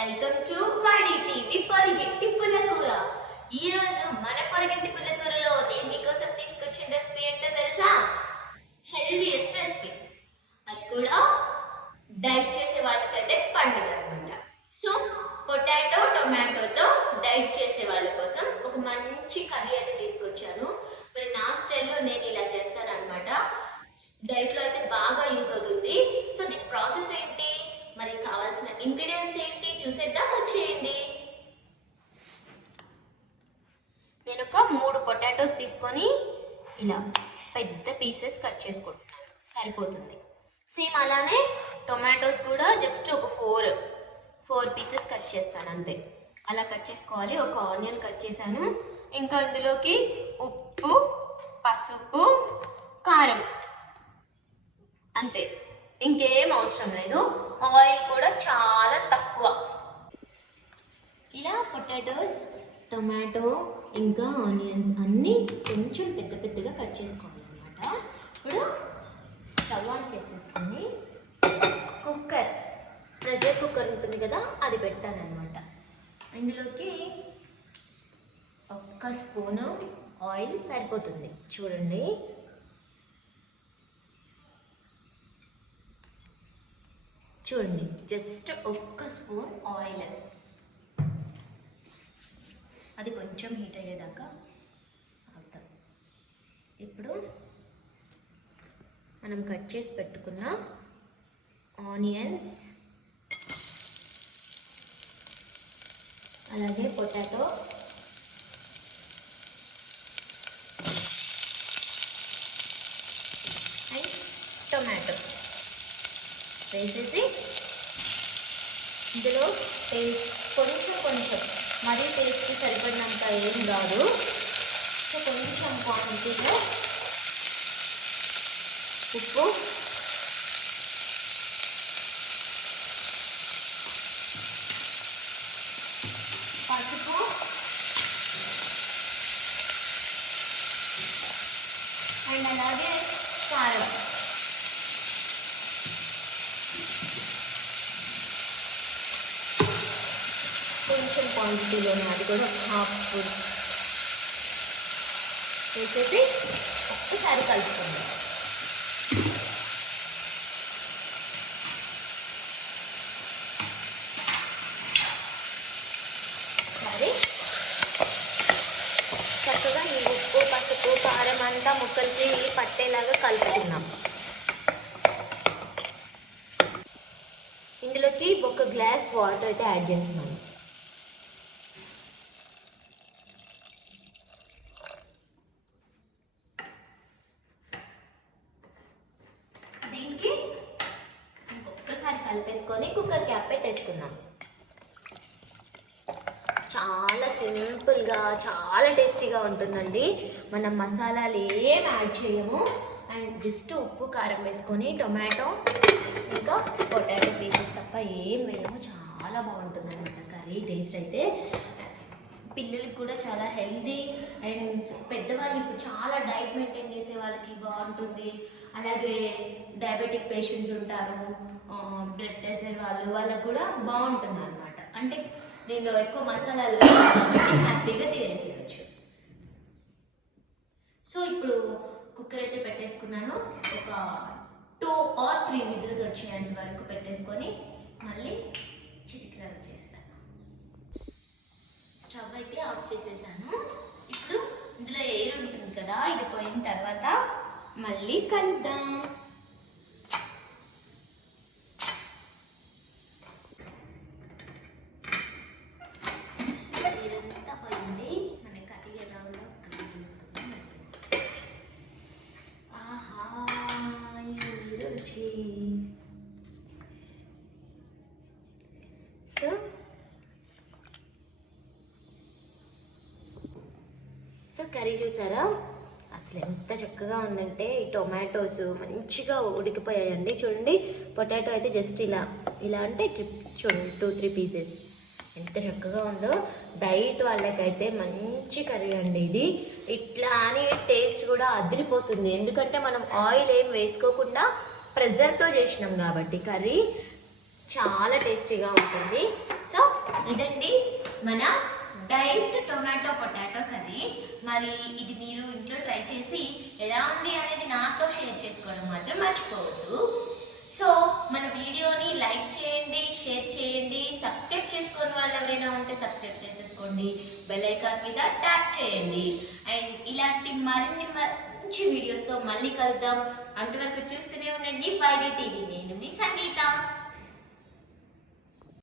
Welcome to ఫైడీ TV పొరిగింటి పుల్లకూర ఈ రోజు మన పొరిగింటి పుల్లకూరలో నేను మీకోసం తీసుకొచ్చిన రెసిపీ ఏంటో తెలుసా? హెల్దీయెస్ట్ రెసిపీ అది కూడా డైట్ చేసే వాళ్ళకైతే పండుగ అనమాట సో పొటాటో టొమాటోతో డైట్ చేసే వాళ్ళ కోసం ఒక మంచి కర్రీ అయితే తీసుకొచ్చాను. మరి నా స్టైల్లో నేను ఇలా చేస్తాను అనమాట డైట్లో అయితే బాగా యూస్ అవుతుంది సో దీని ప్రాసెస్ ఏంటి మరి కావాల్సిన ఇంగ్రీడియంట్స్ ఏంటి చూసేద్దాం వచ్చేయండి నేను ఒక మూడు పొటాటోస్ తీసుకొని ఇలా పెద్ద పీసెస్ కట్ చేసుకుంటున్నాను. సరిపోతుంది. సేమ్ అలానే టొమాటోస్ కూడా జస్ట్ ఒక ఫోర్ ఫోర్ పీసెస్ కట్ చేస్తాను అంతే. అలా కట్ చేసుకోవాలి. ఒక ఆనియన్ కట్ చేశాను. ఇంకా అందులోకి ఉప్పు పసుపు కారం అంతే. ఇంకేం అవసరం లేదు. ఆయిల్ కూడా చాలా తక్కువ. ఇలా పొటాటోస్ టొమాటో ఇంకా ఆనియన్స్ అన్నీ కొంచెం పెద్ద పెద్దగా కట్ చేసుకోవాలి అనమాట ఇప్పుడు స్టవ్ ఆన్ చేసేసుకొని కుక్కర్ ప్రెషర్ కుక్కర్ ఉంటుంది కదా అది పెట్టానమాట ఇందులోకి ఒక్క స్పూను ఆయిల్ సరిపోతుంది. చూడండి. చూడండి. జస్ట్ ఒక్క స్పూన్ ఆయిల్. అది కొంచెం హీట్ అయ్యేదాకా అవుతాం ఇప్పుడు మనం కట్ చేసి పెట్టుకున్న ఆనియన్స్ అలాగే పొటాటో అండ్ టొమాటో వేసేసి ఇందులో టేస్ట్ కొంచెం కొంచెం మరీ టేస్ట్ సరిపడినంత ఏం కాదు. సో కొంచెం క్వాంటిటీలో ఉప్పు. పసుపు. అండ్ అలాగే కారం. కొంచెం క్వాంటిటీలోనే అది కూడా హాఫ్ ఫుడ్ వేసేసి ఒక్కసారి కలుపుకుందాం. సరే. చక్కగా ఈ ఉప్పు పసుపు కారం అంతా ముక్కలకి పట్టేలాగా కలుపుతున్నాం ఇందులోకి ఒక గ్లాస్ వాటర్ అయితే యాడ్ చేస్తున్నాను. కలిపేసుకొని కుక్కర్ క్యాప్ పెట్టేసుకున్నాం. చాలా సింపుల్గా చాలా టేస్టీగా ఉంటుందండి. మనం మసాలాలు ఏం యాడ్ చేయము. అండ్ జస్ట్ ఉప్పు కారం వేసుకొని టొమాటో ఇంకా పొటాటో పీసెస్ తప్ప ఏం వేయము. చాలా బాగుంటుంది అనమాట కర్రీ టేస్ట్ అయితే. పిల్లలకి కూడా చాలా హెల్దీ అండ్ పెద్దవాళ్ళు ఇప్పుడు చాలా డైట్ మెయింటైన్ చేసే వాళ్ళకి బాగుంటుంది. అలాగే డయాబెటిక్ పేషెంట్స్ ఉంటారు. బ్లడ్ ప్రెషర్ వాళ్ళు వాళ్ళకి కూడా బాగుంటుంది అనమాట అంటే దీనిలో ఎక్కువ మసాలాలు హ్యాపీగా తినేసేయచ్చు. సో ఇప్పుడు కుక్కర్ అయితే పెట్టేసుకున్నాను. ఒక టూ ఆర్ త్రీ విజిల్స్ వచ్చేంత వరకు పెట్టేసుకొని మళ్ళీ చిటికలు చేస్తాను స్టవ్ అయితే ఆఫ్ చేసేసాను. ఇప్పుడు ఇందులో ఎయిర్ ఉంటుంది కదా ఇది పోయిన తర్వాత మళ్ళీ కలుద్దాం నీరంతా పోయింది మన కర్రీ ఎలా ఉందో కర్రీ చూసుకుందాం ఆహా ఈ రుచి సో సో కర్రీ చూసారా? అసలు ఎంత చక్కగా ఉందంటే ఈ టొమాటోస్ మంచిగా ఉడికిపోయాయండి. చూడండి పొటాటో అయితే జస్ట్ ఇలా ఇలా అంటే చూడండి టూ త్రీ పీసెస్. ఎంత చక్కగా ఉందో. డైట్ వాళ్ళకైతే మంచి కర్రీ అండి ఇది. ఇట్లా అని టేస్ట్ కూడా అదిరిపోతుంది. ఎందుకంటే మనం ఆయిల్ ఏం వేసుకోకుండా ప్రెజర్తో చేసినాం కాబట్టి కర్రీ చాలా టేస్టీగా ఉంటుంది. సో ఇదండి మన డైట్ టొమాటో పొటాటో కర్రీ. మరి ఇది మీరు ఇంట్లో ట్రై చేసి ఎలా ఉంది అనేది నాతో షేర్ చేసుకోవడం మాత్రం మర్చిపోవద్దు. సో మన వీడియోని లైక్ చేయండి షేర్ చేయండి సబ్స్క్రైబ్ చేసుకుని వాళ్ళు ఎవరైనా ఉంటే సబ్స్క్రైబ్ చేసేసుకోండి. బెల్ ఐకాన్ మీద ట్యాప్ చేయండి. అండ్ ఇలాంటి మరిన్ని మంచి వీడియోస్తో మళ్ళీ కలుద్దాం. అంతవరకు చూస్తూనే ఉండండి. బైడీ టీవీ. నేను మీ సంగీత.